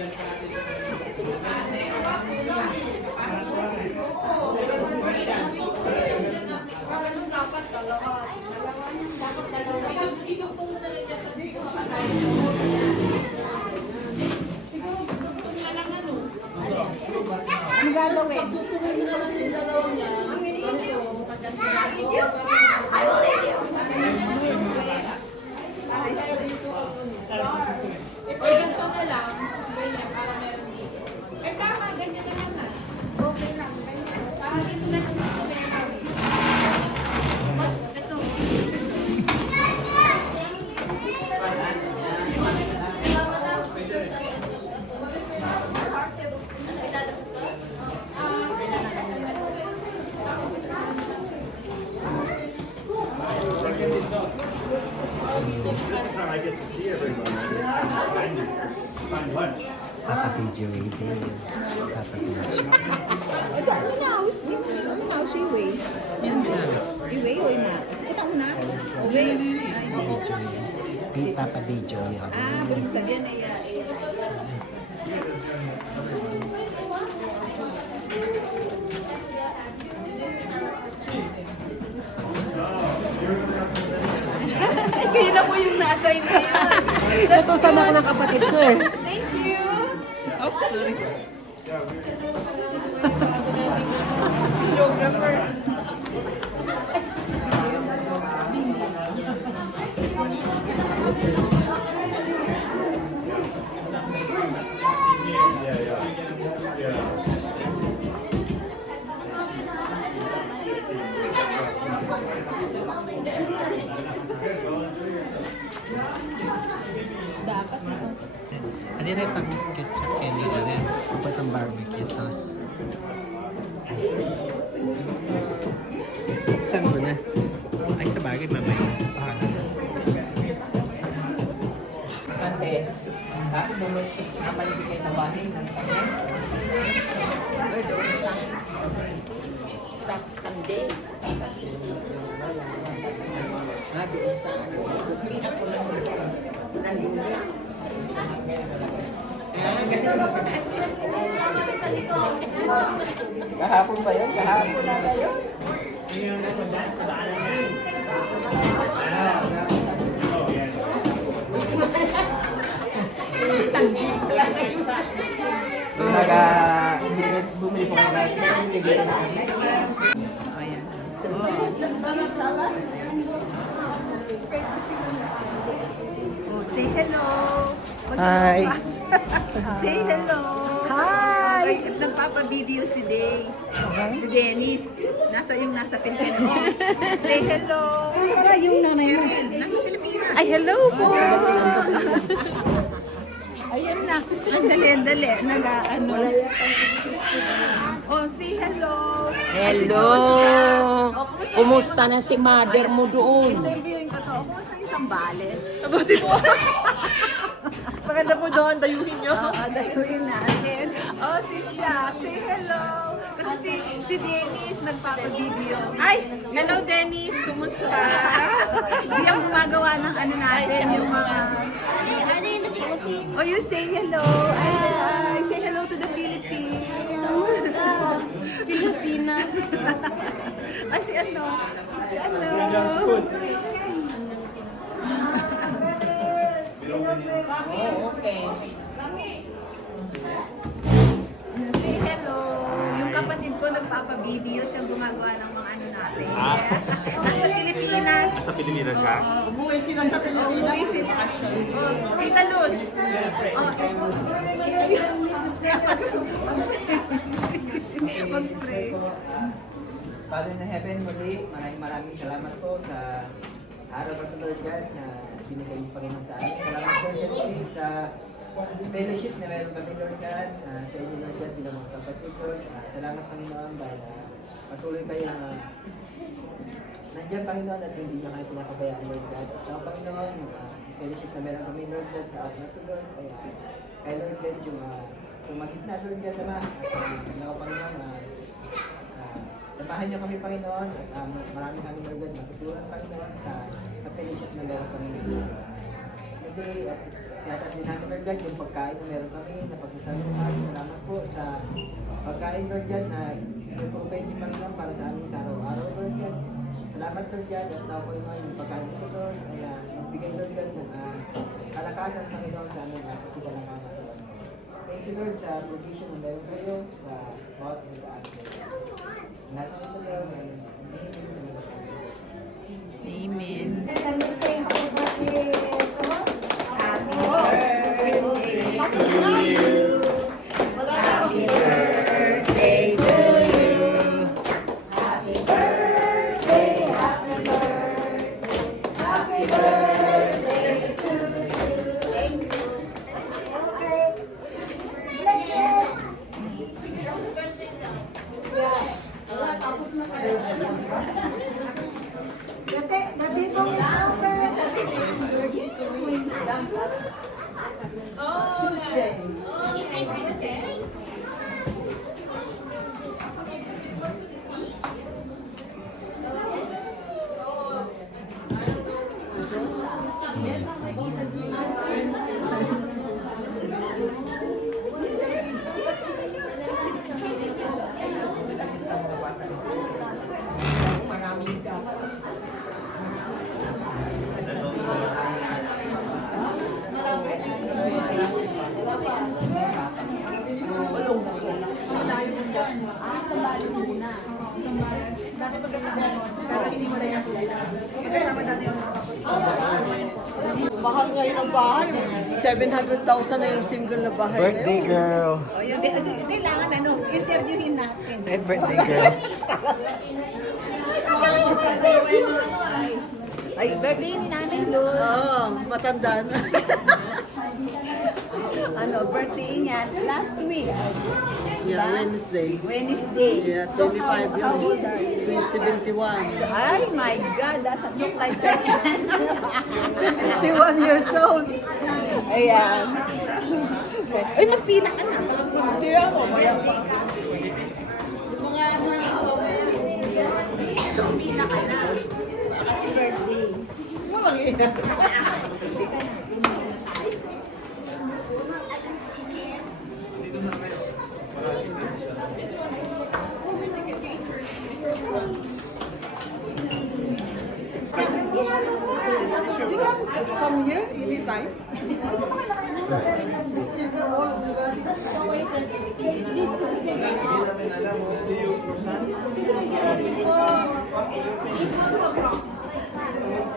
Ano gagawin? Or ganito na lang, ganyan, para meron dito. Eh tama, ganyan na lang na. Okay lang, ganyan. Para dito na lang sa meron. Ito. I get to see everyone. Find lunch. Papa video din. Papa video. Minaus. Minaus yung way. Yan guys. Iway o inaus? Kita mo na? Iway. Video. Papa video yun. Kung sabihan ay kayo na po yung na-assign na yan. Natusan ako ng kapatid ko eh. Thank you. Okay. Geographer. Dapat ito. Ano rin tamis ketchup kaya nila rin. Kapag ang barbecue sauce. Saan mo na? Ay sa bagay mamaya. Ate, napalibig kayo sa bahay ng or doon sa Sunday. Doon sa pinak ko lang nandun lang. Kahapon ba yun? Kahapon na ba yun? Bumili po kayo natin. Ayan. Oh, say hello. Hi. Say hello. Hi. Nagpapa-video si Day. Si Dennis. Nasa Pilipinas. Say hello. Para yung nanay mo. Cheryl, nasa Pilipinas. Ay, hello po! Ayun na. Andali. Nag-ano. Oh, say hello. Hello! Kumusta na si mother mo doon? Interviewin ko to. Kumusta yung Sambales? Abuti po! Maganda po doon, dayuhin nyo. Oo, dayuin natin. Oh, si Jack. Say hello. Kasi si Dennis nagpapa-video. Ay! Hello, Dennis. Kumusta? Hindi ang gumagawa ng ano natin, yung mga... Are they in the Philippines? Oh, you say hello. Ay, say hello to the Philippines. Kamusta? Pilipinas. Ay, si ano? Si ano? Oh, okay. Say hello. Yung kapatid ko nagpapa-video, siya gumagawa ng mga ano natin. Nasa Pilipinas. Sa Pilipinas siya. Umuwi sila sa Pilipinas. Umuwi sila. Oh, Tita Luz. Mag-pray. Father in heaven, muli, maraming salamat po sa araw ng Lord God na binigay yung Panginoon sa amin. Salamat po din sa fellowship na meron kami, Lord God, sa inyo, Lord God, bilang mga kapatid, Lord. Salamat, Panginoon, dahil patuloy kayo nandiyan, Panginoon, at hindi niyo kayo pinapabayaan, Lord God. Sa Panginoon, yung fellowship na meron kami, Lord God, sa atin na to, Lord. Kaya Lord God, yung tumagit na, Lord God, Ama, at ako, Panginoon, samahan niyo kami, Panginoon, at marami kami, Lord God, matutunan, Panginoon, sa fellowship na meron kami. Today, at tiyatan din namin, Lord God, yung pagkain na meron kami, na pagsasaluhan. Salamat po sa pagkain, Lord God, na i-provide niyo, Panginoon, para sa amin sa araw-araw, Lord God. Salamat, Lord God, at now po yung pagkain ko, Lord. Kaya magbigay, Lord God, ng kalakasan, Panginoon, sa amin at kasi kalakasan. Thank you, Lord, sa provision na meron kayo sa bawat isa sa amin. Lahat ng ito, Lord, Amen. Let me say happy birthday. Happy birthday to you. Happy birthday to you. Happy birthday, happy birthday, happy birthday to you. Thank you. Bless you. Dati po is over. Dati pagkasama mo, pero hindi mo na yan kilala. Pagkasama dati yung mga kapatid. Mahal ngayon ang bahay. 700,000 na yung single na bahay Birthday girl. O, yun, kailangan interviewin natin. Say birthday girl. Ay, birthday ni Nanay Luz. Oo, matanda na. Birthday niya last week. Yeah, Wednesday. Wednesday. Yeah, So, 25 how old yun. are you? 71. Ay, my God, doesn't look like 51 years old. Ayan. Okay. Ay, magpila ka na. Hindi ako, maya pa. Magpila ka na. Happy birthday. Walang iyan. You can come here anytime.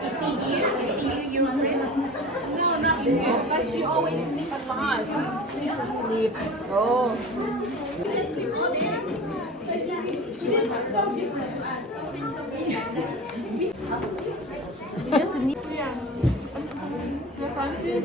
Is he here? Is he here? You're No, not here. But she always sleep at the Sleep. Oh. Just need. Francis?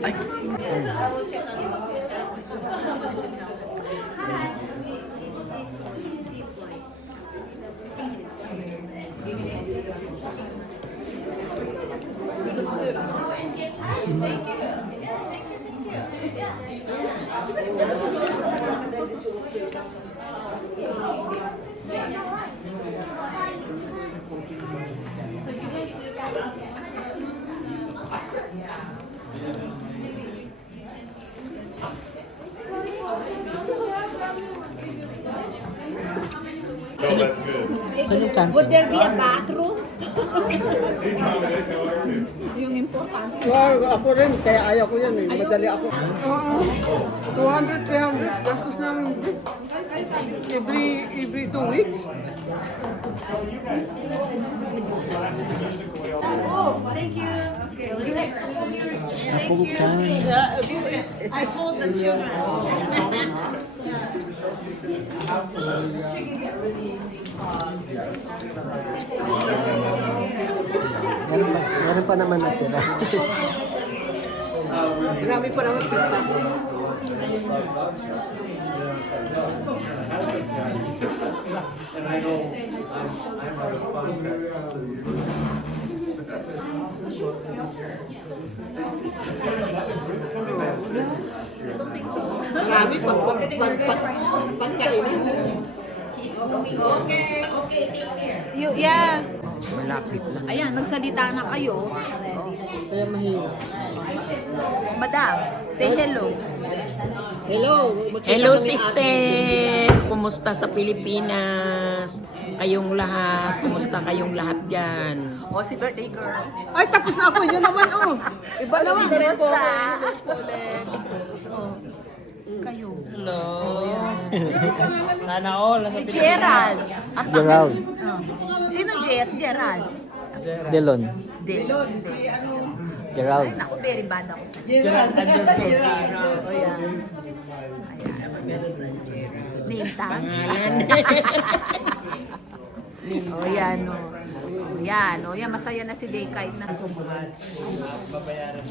No, that's good. Saan yung champion? Would there be a bathroom? Anytime, man, no argument. Yung importante. Wow, ako rin, kaya ayaw ko yan eh. Madali ako. 200, 300, gastos namin every 2 weeks. Thank you. Napukan. I told the children. Meron pa naman natira. Marami pa naman pizza. And I know I'm not a fun Marami pagkainin. Yeah. Malapit lang. Ayan, magsalita na kayo. Kaya mahirap. Madam, say hello. Hello! Hello sister! Kumusta sa Pilipinas? Kayong lahat, kumusta kayong lahat dyan? O, si birthday girl. Ay, tapos na ako. Yun naman, oh. Iba naman, Rosa. Kayo. Hello! Sana all. Si Gerald. Gerald. Sino Gerald? Delon. Delon. Gerald. Ay, naku, very bad ako sa Gerald Anderson. O, yan. Name tag. O, yan, o. Yan, o. Yan, masaya na si Dekay na. Babayaran.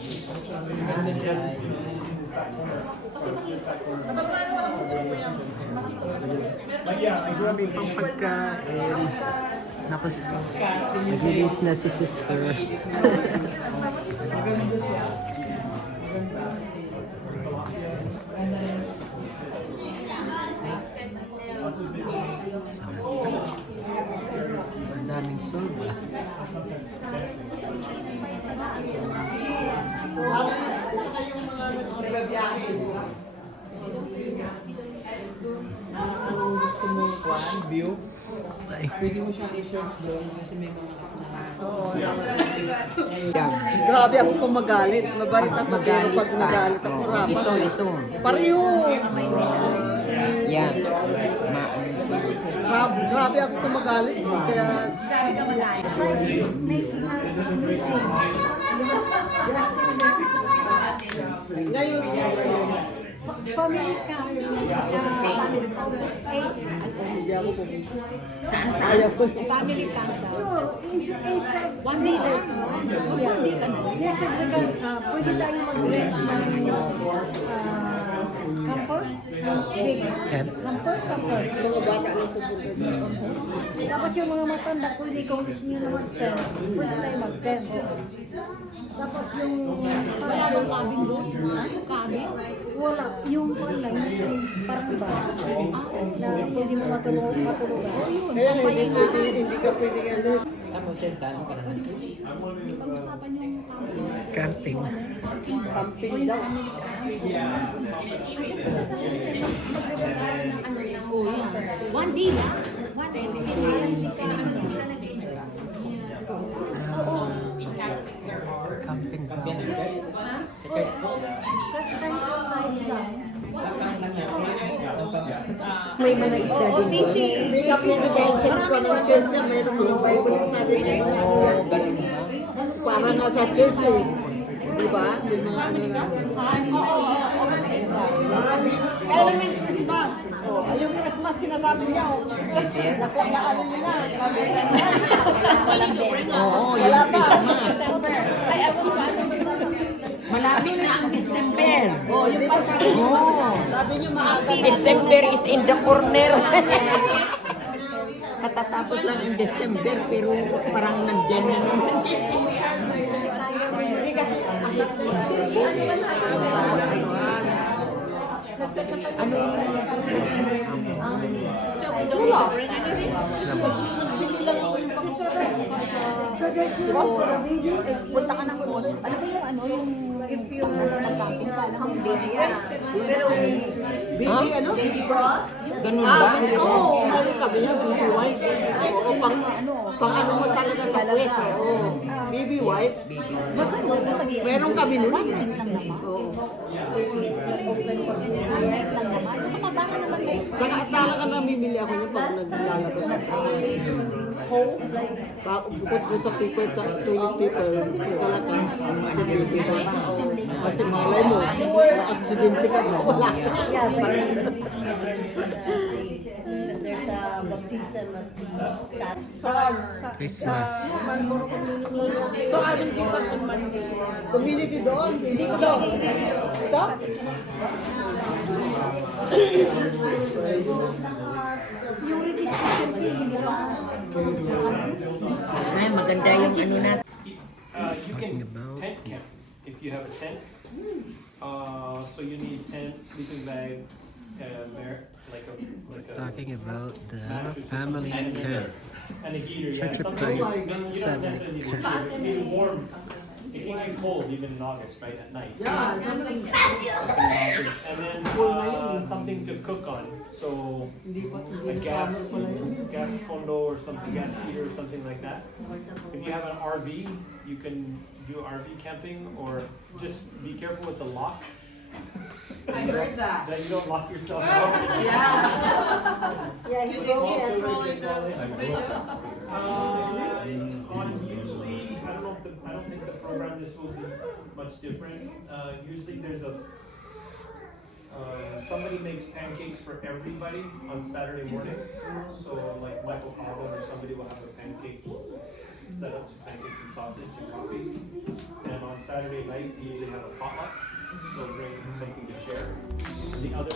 Grabe pang pagkain. Tapos, nag-release na si sister. Ang daming soba. Gusto mo view? Ay. Pwede mo siyang i-search doon kasi may mga Grabe ako kung magalit. Mabait ako pero pag nagalit ako, rapat. Ito. Pareho! Yan. Grabe ako kung magalit. Kaya... Ngayon, Family camp. Family August 8. hindi ako pumunta. Saan? Ayaw ko. Family camp daw. Inside. One day lang. Yes, we can, pwede tayo mag-rent ng camper. Big. Camper. Mga bata lang pupunta. Tapos yung mga matanda, pwede kung gusto nyo na mag-tent. Pwede tayo mag-tent. Tapos yung cabin doon, cabin, wala. Yung online, parang bus. Na pwede mo matulungan. Kaya hindi ka pwede ano. Sa mo siya, saan ka naman? Pag-usapan yung Camping. Camping daw. One day lang. One day. Camping daw. May mga isda din. Hindi ka pwede dahil sa likod ng church niya, mayroon mga Bible study na para nga sa church eh. Diba? May mga ano na. Kailan yung Christmas? Oh, yung Christmas sinasabi niya. Nakuha na ano nila. Oo, yung Christmas. Malapit na ang December. O, yung pasabi. Oh. Sabi niyo maaga. December is in the corner. Katatapos lang ang December pero parang nandiyan na naman. Hindi kasi Ano wala. Nagsisilang ako yung Punta ka ng boss. Ano ba yung ano? If yung ano nagkapin ka ng baby. Pero baby ano? baby boss? ganun ba? Oo, meron kami yan, baby white. Oo, pang ano mo talaga sa puwet. Oo, baby white. Meron kami nun. Online lang naman. Oo. Online lang naman. Tsaka baka naman may Nakatala ka namimili ako niya pag naglalabas. Bukod doon sa paper, toilet paper, talaga, ang matibibig ka. Kasi malay mo, aksidente ka na wala ka. There's a baptism at the Christmas. So, I will give up on Monday. Community doon, hindi ko doon. Ito? Yung registration fee, hindi lang. Ay, maganda yung ano natin. You can Talking about- tent camp if you have a tent. So you need tent, sleeping bag, like a Talking about the mattress or family something, camp. and a heater. Church Yeah, of something Christ you don't family necessarily need a camp. heater. Maybe warm it can get cold even in August, right, at night. Yeah, And then something to cook on. So a gas condo or something, gas heater or something like that. If you have an RV, you can do RV camping, or just be careful with the lock. I heard that. That you don't lock yourself out. Yeah, he goes there. On usually, I don't think the program this will be much different. Usually there's somebody makes pancakes for everybody on Saturday morning. So like Michael Collin or somebody will have a pancake set up, some pancakes and sausage and coffee. And on Saturday night, we usually have a potluck. So bring something to share. The other